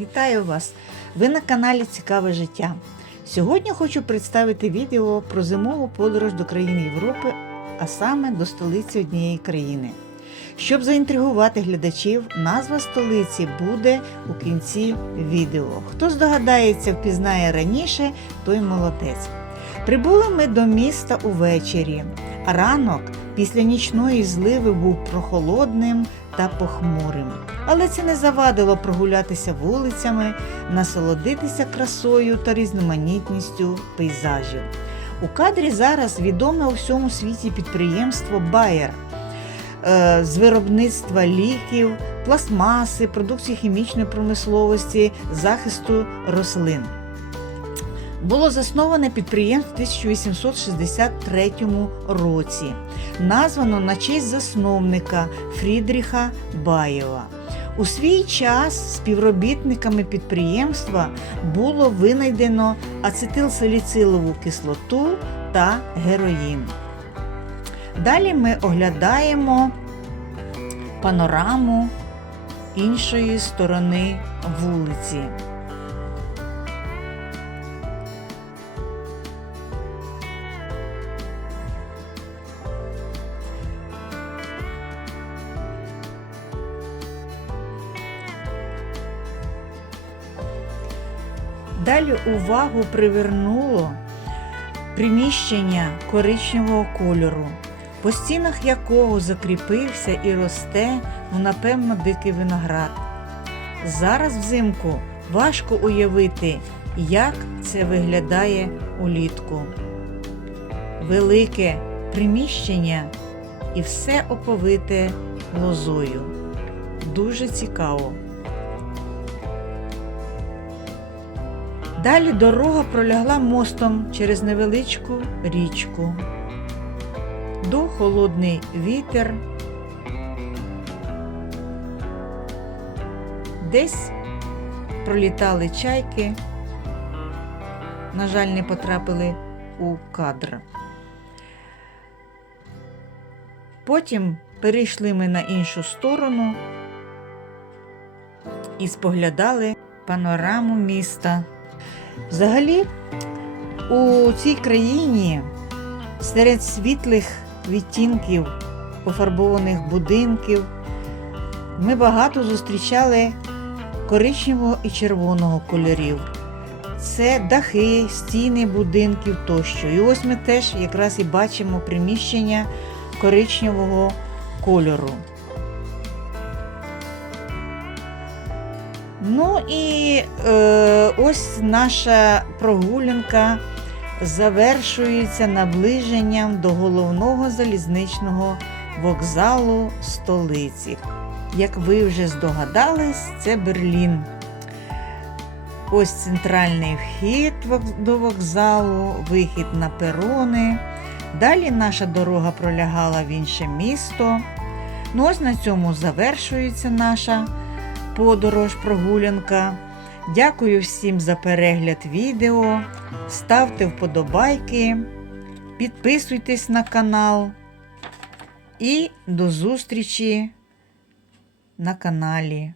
Вітаю вас! Ви на каналі Цікаве життя. Сьогодні хочу представити відео про зимову подорож до країн Європи, а саме до столиці однієї країни. Щоб заінтригувати глядачів, назва столиці буде у кінці відео. Хто здогадається, впізнає раніше, той молодець. Прибули ми до міста увечері. Ранок після нічної зливи був прохолодним та похмурим. Але це не завадило прогулятися вулицями, насолодитися красою та різноманітністю пейзажів. У кадрі зараз відоме у всьому світі підприємство Bayer е, з виробництва ліків, пластмаси, продукції хімічної промисловості, захисту рослин. Було засноване підприємство в 1863 році. Названо на честь засновника Фрідріха Баєва. У свій час співробітниками підприємства було винайдено ацетилсаліцилову кислоту та героїн. Далі ми оглядаємо панораму іншої сторони вулиці. Далі увагу привернуло приміщення коричневого кольору, по стінах якого закріпився і росте, ну напевно, дикий виноград. Зараз взимку важко уявити, як це виглядає улітку. Велике приміщення і все оповите лозою. Дуже цікаво. Далі дорога пролягла мостом через невеличку річку. Дух холодний вітер. Десь пролітали чайки. На жаль, не потрапили у кадр. Потім перейшли ми на іншу сторону і споглядали панораму міста. Взагалі, у цій країні серед світлих відтінків пофарбованих будинків ми багато зустрічали коричневого і червоного кольорів. Це дахи, стіни будинків тощо. І ось ми теж якраз і бачимо приміщення коричневого кольору. Ну і е, ось наша прогулянка завершується наближенням до головного залізничного вокзалу столиці. Як ви вже здогадались, це Берлін. Ось центральний вхід до вокзалу, вихід на перони. Далі наша дорога пролягала в інше місто. Ну ось на цьому завершується наша подорож, прогулянка. Дякую всім за перегляд відео. Ставте вподобайки, підписуйтесь на канал і до зустрічі на каналі.